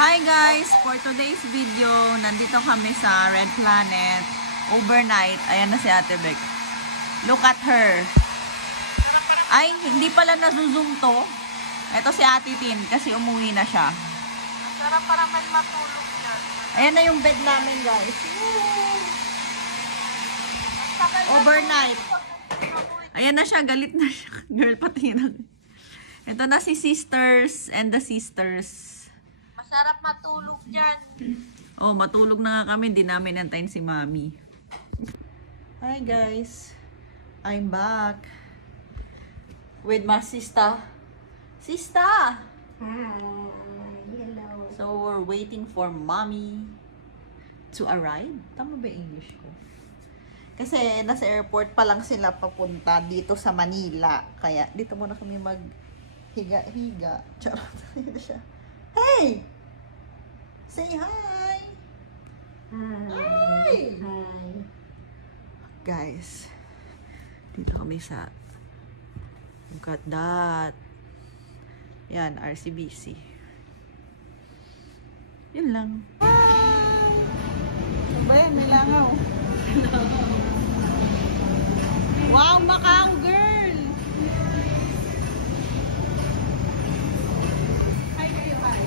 Hi guys! For today's video, nandito kami sa Red Planet. Overnight. Ayan na si Ate Beck. Look at her. Ay, hindi pala nasuzoom to. Ito si Ate Tin kasi umuwi na siya. Sarap para may matulog yan. Ayan na yung bed namin guys. Overnight. Ayan na siya. Galit na siya. Girl, pati na. Ito na si Sisters and the Sisters. Masarap matulog dyan. Oh, matulog na nga kami. Hindi namin nantayin si Mami. Hi guys. I'm back. With my sister. Sister! Hi. Hello. So, we're waiting for Mommy to arrive. Tama ba English ko? Kasi nasa airport pa lang sila papunta dito sa Manila. Kaya dito muna kami mag-higa-higa. Charot. Siya. Hey! Say hi! Hi! Hi. Guys, dito kami sa look at that. Yan, RCBC. Yun lang. Hi! Sabayan, may langaw. Wow, Macau girl! Hi kayo, hi.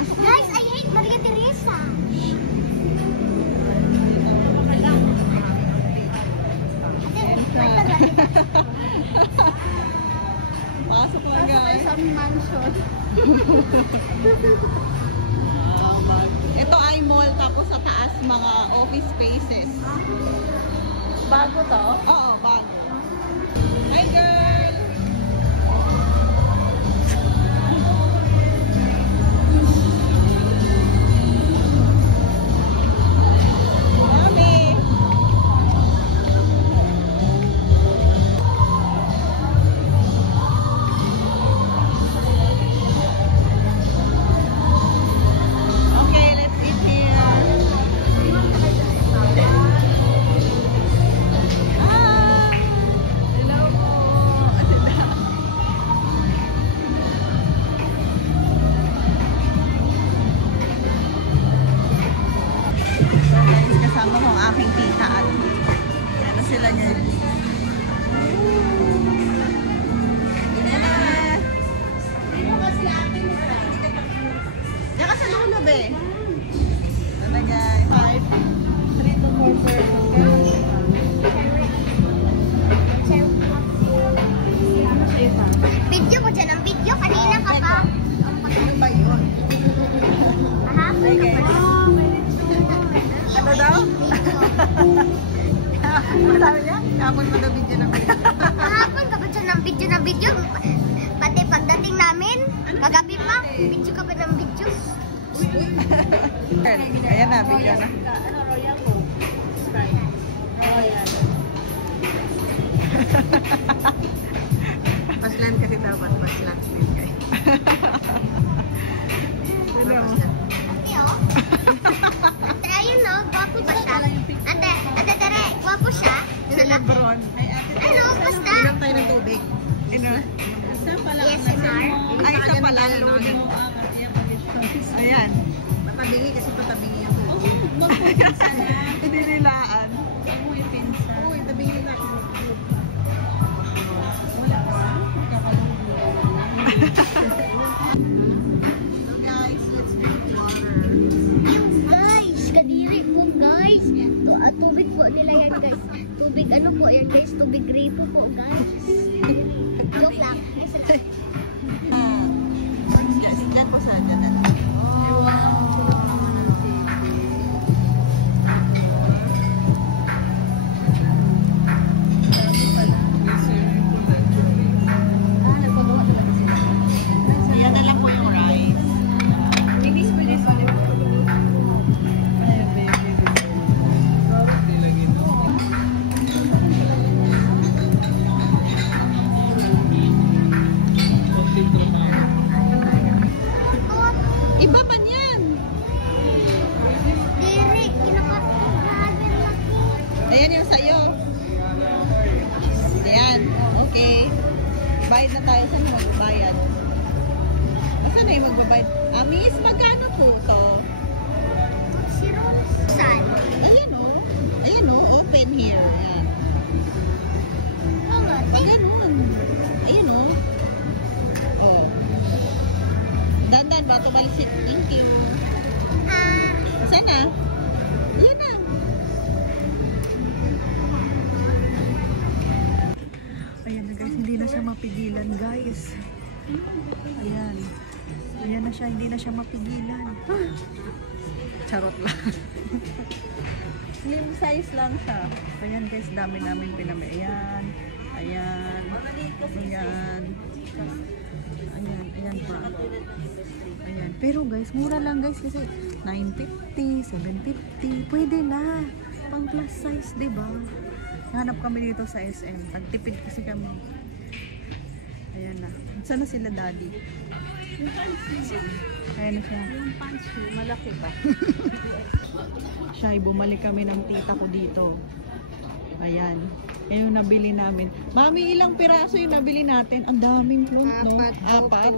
Guys, I hate Maria Teresa. Pasok lang guys. Sa mansion. Ito ay mall tapos sa taas mga office spaces. Bago to? Oo, bago. Hi girl! Mami! Okay, let's eat here. Ah! Hello po! So guys, kasama ko ang aking tita at ano sila niya. Diyan ka sa loob eh. Ano guys? 3 to 4 persons. Video mo dyan ang video. Kanina ka pa. Ano ba yun? Kahapon ka pa. Ano daw? Ano sabi niya? Kapag mo daw video ng video. Kahapon ka pa dyan ng video. Pati pagdating namin, kagabi pa, video ka pa ng video. Ayan na, video na. Paslan kasi dapat, paslan din kayo. Ano? Ate, oh. Ate, ayun, no? Gwapo ba siya? Ate, tere, gwapo siya? Si Lebron. Ano, basta? Inom tayo ng tubig. Ino? ASMR? Ay, isa pala. Loading. Ayan. Patabingi kasi patabingi yung tubig. Hindi nilaan. Oo, tabingi lang. So guys, let's drink water. Yung guys, kadiri po guys. Tubig po nila yan guys. Tubig ano po yan guys? Tubig gripo po guys. Joke lang. Ay, salamat. Diyan po sa dyan. Wow, tulog naman ang nagpagawa talaga sila. Ayan na lang po yung rice. Iba man yan. Diri, kinakasagagan laki. Ayan yung sa'yo. Ayan. Okay. Bayad na tayo. Saan magbayad? Basta Saan na yung magbabayad? Miss, magkano po to? Zero saan? Ayan o. Ayan o, open here. Ayan. How much? Pag ganun. Ayan o. Oh. Dandan ba? Tumalsik. Thank you. Saan na? Ayan na. Ayan na guys, hindi na siya mapigilan guys. Ayan. Ayan na siya, hindi na siya mapigilan. Charot lang. Slim size lang siya. Ayan guys, dami namin pinamay. Ayan. Ayan. Ayan. Ayan. Ayan pa. Ayan. Pero guys, mura lang guys kasi 950, 750. Pwede na. Pang plus size, diba? Hanap kami dito sa SM. Tagtipid kasi kami. Ayan na. Saan na sila daddy? Ayan na siya. Yung pants mo, malaki ba? Siya, bumalik kami ng tita ko dito. Ayan. Yan yung nabili namin. Mami, ilang piraso yung nabili natin? Ang daming plot, no? Apat.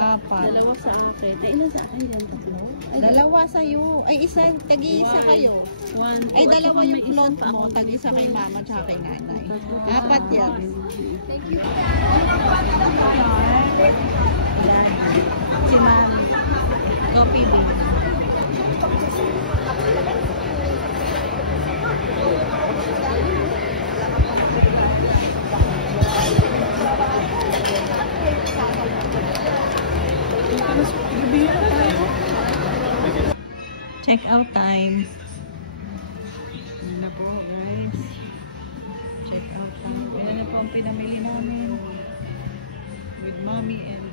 Apat. Dalawa sa akin. Ilan sa akin yan? Tatlo? Ay, Dalawa sa'yo. Ay, isa. Tag-iisa kayo. one, Ay, two. dalawa May yung isa plot pa mo. ako. Tag-isa kay mama at kay nanay. Apat yan. Ayan. Si mami. Coffee bean. Check out time. Ayan na po guys. Check out time. Ayan na po ang pinamili namin. With mommy and